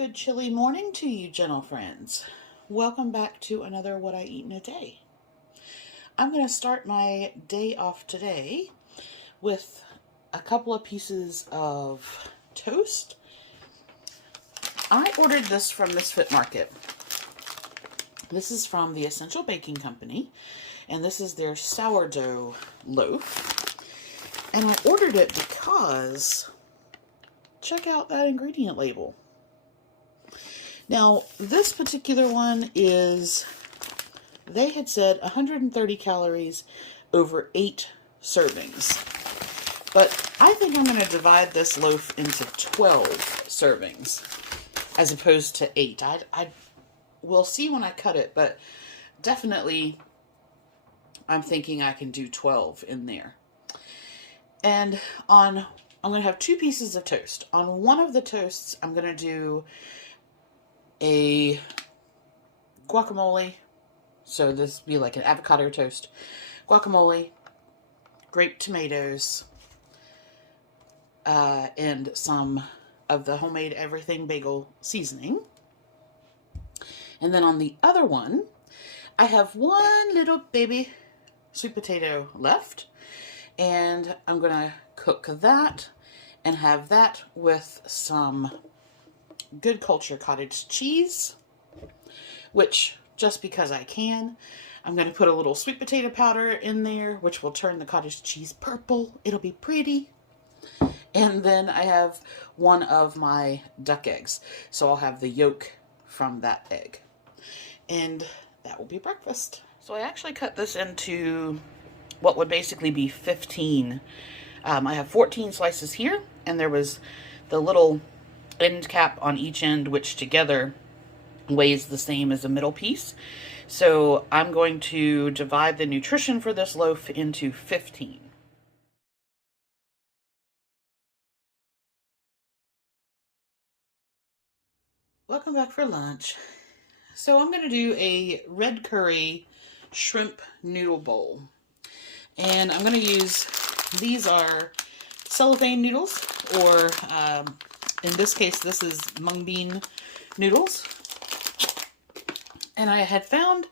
good chilly morning to you, gentle friends. Welcome back to another What I Eat in a Day. I'm going to start my day off today with a couple of pieces of toast. I ordered this from Misfit Market. This is from the Essential Baking Company, and this is their sourdough loaf. And I ordered it because, check out that ingredient label. Now, this particular one is, they had said 130 calories over 8 servings. But I think I'm going to divide this loaf into 12 servings as opposed to 8. We'll see when I cut it, but definitely I'm thinking I can do 12 in there. And I'm going to have 2 pieces of toast. On one of the toasts, I'm going to do a guacamole, so this would be like an avocado toast, guacamole, grape tomatoes, and some of the homemade everything bagel seasoning. And then on the other one, I have one little baby sweet potato left, and I'm going to cook that and have that with some Good Culture cottage cheese, which, just because I can, I'm going to put a little sweet potato powder in there, which will turn the cottage cheese purple. It'll be pretty. And then I have one of my duck eggs, so I'll have the yolk from that egg. And that will be breakfast. So I actually cut this into what would basically be 15. I have 14 slices here, and there was the little end cap on each end, which together weighs the same as a middle piece. So I'm going to divide the nutrition for this loaf into 15. Welcome back for lunch. So I'm going to do a red curry shrimp noodle bowl. And I'm going to use, these are cellophane noodles, or in this case, this is mung bean noodles. And I had found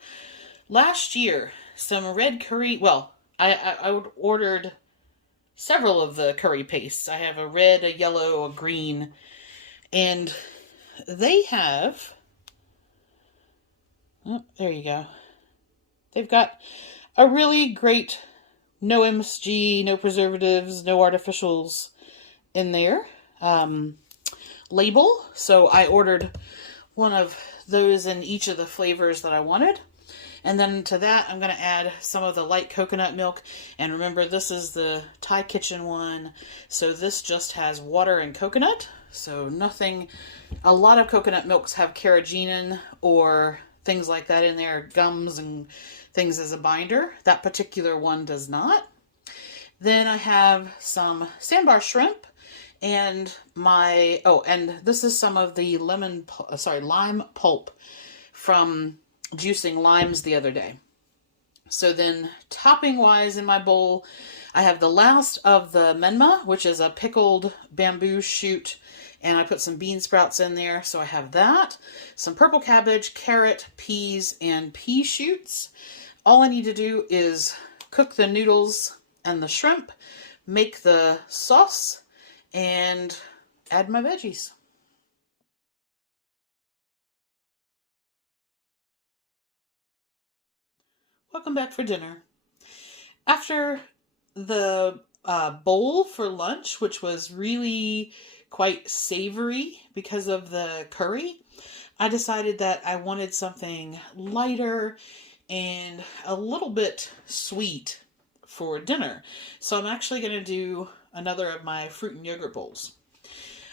last year some red curry, well, I ordered several of the curry pastes. I have a red, a yellow, a green, and they have, oh, there you go. They've got a really great, no MSG, no preservatives, no artificials in there. Label. So I ordered one of those in each of the flavors that I wanted. And then to that, I'm going to add some of the light coconut milk. And remember, this is the Thai Kitchen one. So this just has water and coconut. So nothing, a lot of coconut milks have carrageenan or things like that in there, gums and things as a binder. That particular one does not. Then I have some sandbar shrimp. And my, oh, and this is some of the lime pulp from juicing limes the other day. So then topping wise in my bowl, I have the last of the menma, which is a pickled bamboo shoot, and I put some bean sprouts in there. So I have that, some purple cabbage, carrot, peas, and pea shoots. All I need to do is cook the noodles and the shrimp, make the sauce, and add my veggies. Welcome back for dinner. After the bowl for lunch, which was really quite savory because of the curry, I decided that I wanted something lighter and a little bit sweet for dinner. So I'm actually going to do another of my fruit and yogurt bowls.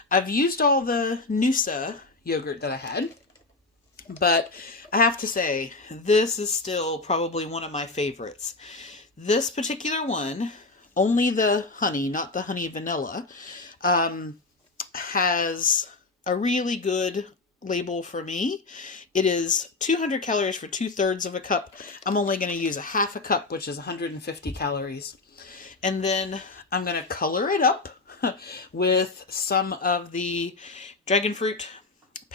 I've used all the Noosa yogurt that I had, but I have to say, this is still probably one of my favorites. This particular one, only the honey, not the honey vanilla, has a really good label for me. It is 200 calories for 2/3 of a cup. I'm only going to use a half a cup, which is 150 calories. And then I'm going to color it up with some of the dragon fruit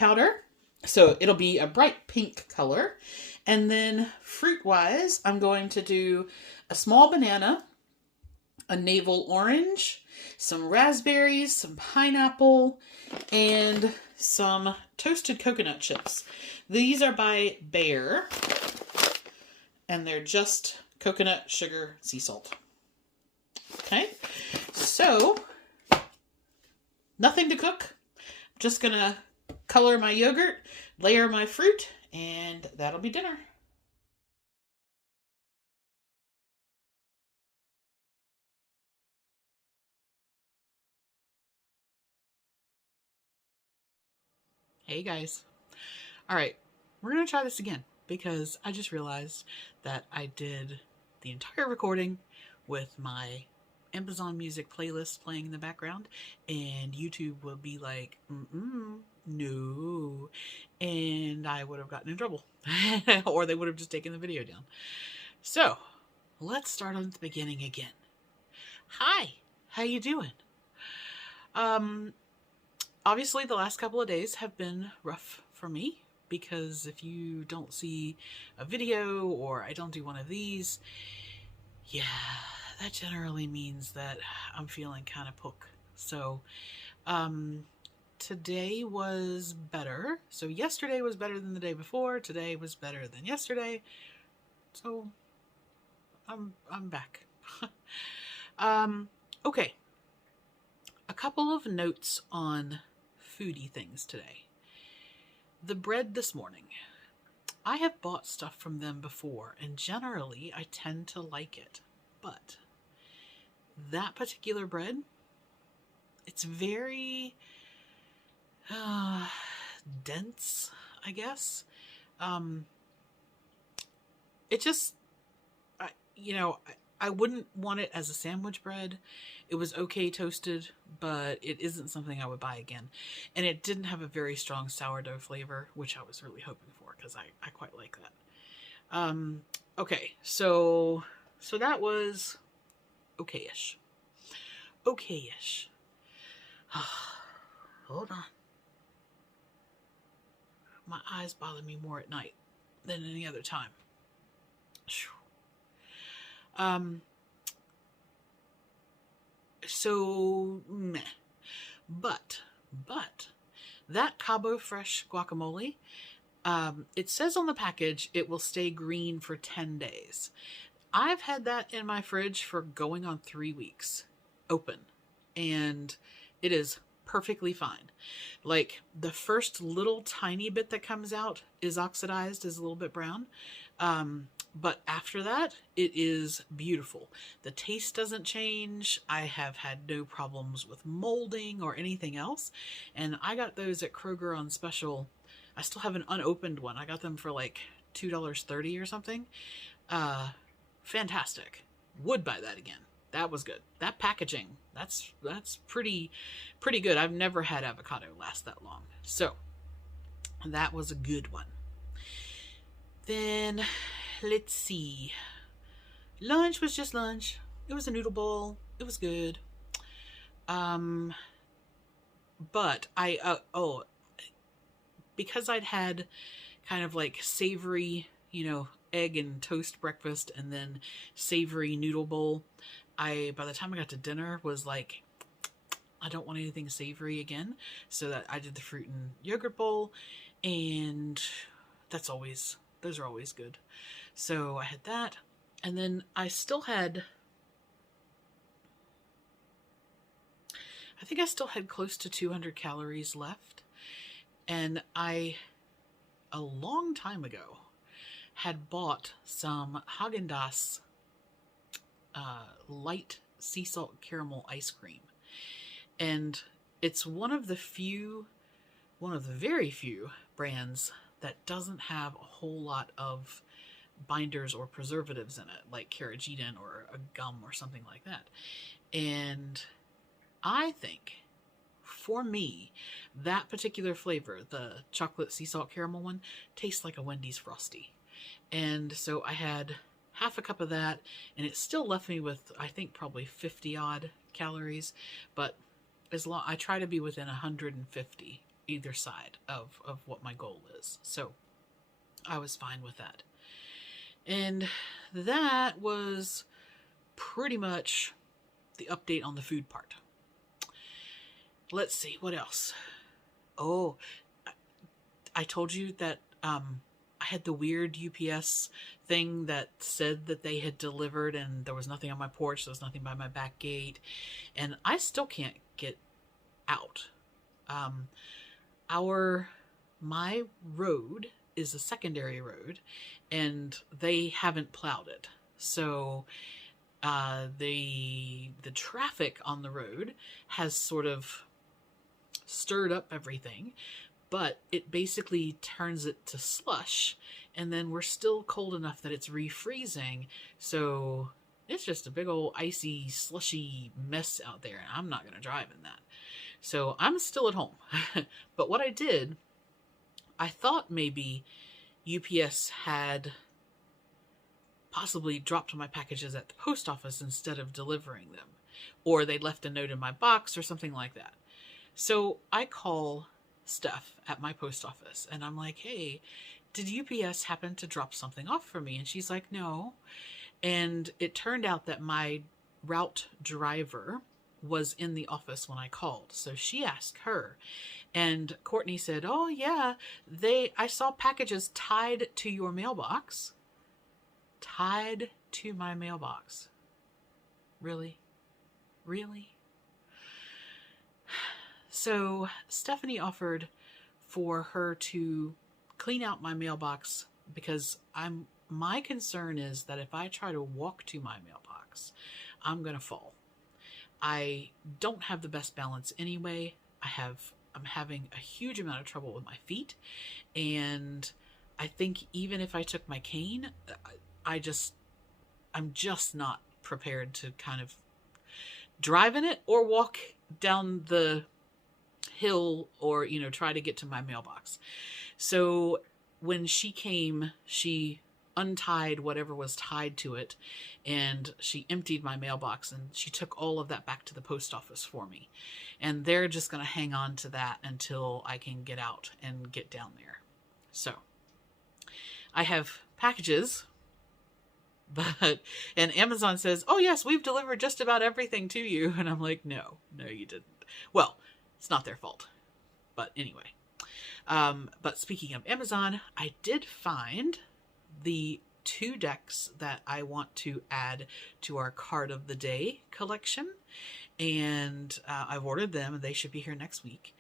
powder. So it'll be a bright pink color. And then fruit-wise, I'm going to do a small banana, a navel orange, some raspberries, some pineapple, and some toasted coconut chips. These are by Bear, and they're just coconut, sugar, sea salt. Okay, so nothing to cook. Just gonna color my yogurt, layer my fruit, and that'll be dinner. Hey guys. All right, we're gonna try this again because I just realized that I did the entire recording with my Amazon Music playlist playing in the background, and YouTube will be like, no, and I would have gotten in trouble, or they would have just taken the video down. So let's start on the beginning again. Hi, how you doing? Obviously the last couple of days have been rough for me, because if you don't see a video or I don't do one of these, yeah, that generally means that I'm feeling kind of pook. So today was better. So yesterday was better than the day before. Today was better than yesterday. So I'm back. Okay. A couple of notes on foodie things today. The bread this morning. I have bought stuff from them before, and generally I tend to like it. But that particular bread, it's very dense, I guess. It just, I wouldn't want it as a sandwich bread. It was okay toasted, but it isn't something I would buy again. And it didn't have a very strong sourdough flavor, which I was really hoping for because I quite like that. Okay, so that was okay-ish. Okay-ish. Hold on. My eyes bother me more at night than any other time. So meh. But that Cabo Fresh guacamole, it says on the package it will stay green for 10 days. I've had that in my fridge for going on 3 weeks open, and it is perfectly fine. Like, the first little tiny bit that comes out is oxidized, is a little bit brown. But after that, it is beautiful. The taste doesn't change. I have had no problems with molding or anything else. And I got those at Kroger on special. I still have an unopened one. I got them for like $2.30 or something. Fantastic. Would buy that again. That was good. That packaging, that's pretty good. I've never had avocado last that long. So that was a good one. Then let's see. Lunch was just lunch. It was a noodle bowl. It was good. But because I'd had kind of like savory, egg and toast breakfast and then savory noodle bowl, by the time I got to dinner was like, I don't want anything savory again. So that I did the fruit and yogurt bowl, and those are always good. So I had that, and then I still had, I think I still had close to 200 calories left. And I, a long time ago, had bought some Haagen-Dazs light sea salt caramel ice cream. And it's one of the very few brands that doesn't have a whole lot of binders or preservatives in it, like carrageenan or a gum or something like that. And I think, for me, that particular flavor, the chocolate sea salt caramel one, tastes like a Wendy's Frosty. And so I had half a cup of that, and it still left me with, I think, probably 50 odd calories, but I try to be within 150, either side of what my goal is. So I was fine with that. And that was pretty much the update on the food part. Let's see, what else? Oh, I told you that I had the weird UPS thing that said that they had delivered and there was nothing on my porch, there was nothing by my back gate, and I still can't get out. My road is a secondary road and they haven't plowed it. So the traffic on the road has sort of stirred up everything, but it basically turns it to slush, and then we're still cold enough that it's refreezing, so it's just a big old icy, slushy mess out there, and I'm not going to drive in that. So I'm still at home. But what I did, I thought maybe UPS had possibly dropped my packages at the post office instead of delivering them, or they left a note in my box or something like that. So I call Steph at my post office and I'm like, hey, did UPS happen to drop something off for me? And she's like, no. And it turned out that my route driver was in the office when I called. So she asked her, and Courtney said, oh yeah, I saw packages tied to your mailbox. Tied to my mailbox. Really? Really? So Stephanie offered for her to clean out my mailbox because my concern is that if I try to walk to my mailbox, I'm going to fall. I don't have the best balance anyway. I'm having a huge amount of trouble with my feet, and I think even if I took my cane, I'm just not prepared to kind of drive in it or walk down the hill or, try to get to my mailbox. So when she came, she untied whatever was tied to it and she emptied my mailbox and she took all of that back to the post office for me. And they're just going to hang on to that until I can get out and get down there. So I have packages, and Amazon says, oh yes, we've delivered just about everything to you. And I'm like, no, you didn't. Well, it's not their fault. But anyway, but speaking of Amazon, I did find the 2 decks that I want to add to our card of the day collection. And I've ordered them and they should be here next week.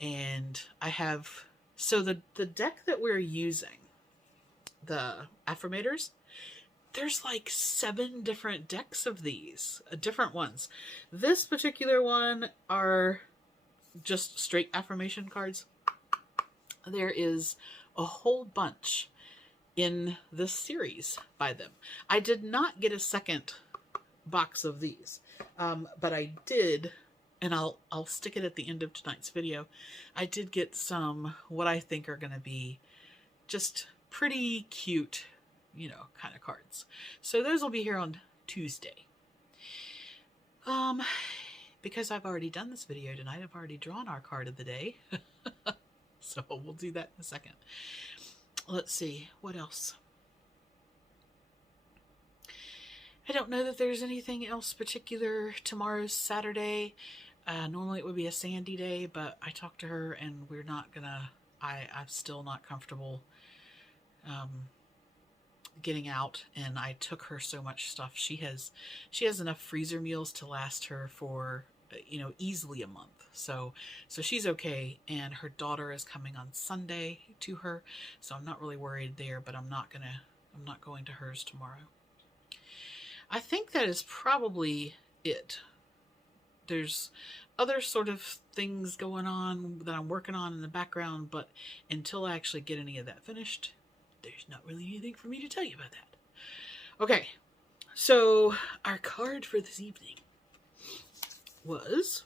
And I have, so the deck that we're using, the affirmators, there's like 7 different decks of these, different ones. This particular one are just straight affirmation cards. There is a whole bunch in this series by them. I did not get a second box of these, but I did, and I'll stick it at the end of tonight's video. I did get some what I think are going to be just pretty cute, kind of cards. So those will be here on Tuesday. Because I've already done this video tonight, I've already drawn our card of the day. So we'll do that in a second. Let's see, what else? I don't know that there's anything else particular. Tomorrow's Saturday. Normally it would be a sandy day, but I talked to her and we're not gonna, I'm still not comfortable getting out, and I took her so much stuff. She has enough freezer meals to last her for easily a month. So she's okay, and her daughter is coming on Sunday to her, so I'm not really worried there, but I'm not going to hers tomorrow. I think that is probably it. There's other sort of things going on that I'm working on in the background, but until I actually get any of that finished, there's not really anything for me to tell you about that. Okay, so our card for this evening was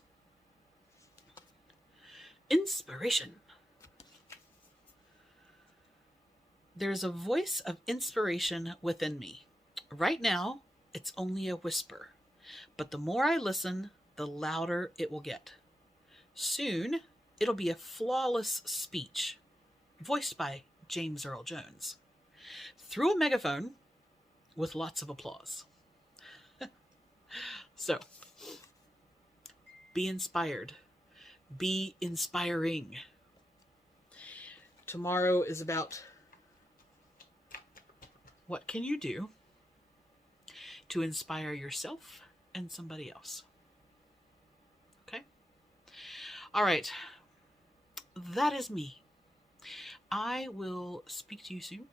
inspiration. There's a voice of inspiration within me. Right now, it's only a whisper, but the more I listen, the louder it will get. Soon, It'll be a flawless speech, voiced by James Earl Jones, through a megaphone with lots of applause. So, be inspired. Be inspiring. Tomorrow is about what can you do to inspire yourself and somebody else. Okay? All right. That is me. I will speak to you soon,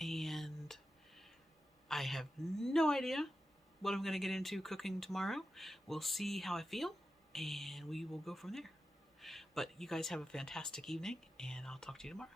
and I have no idea what I'm going to get into cooking tomorrow. We'll see how I feel, and we will go from there. But you guys have a fantastic evening, and I'll talk to you tomorrow.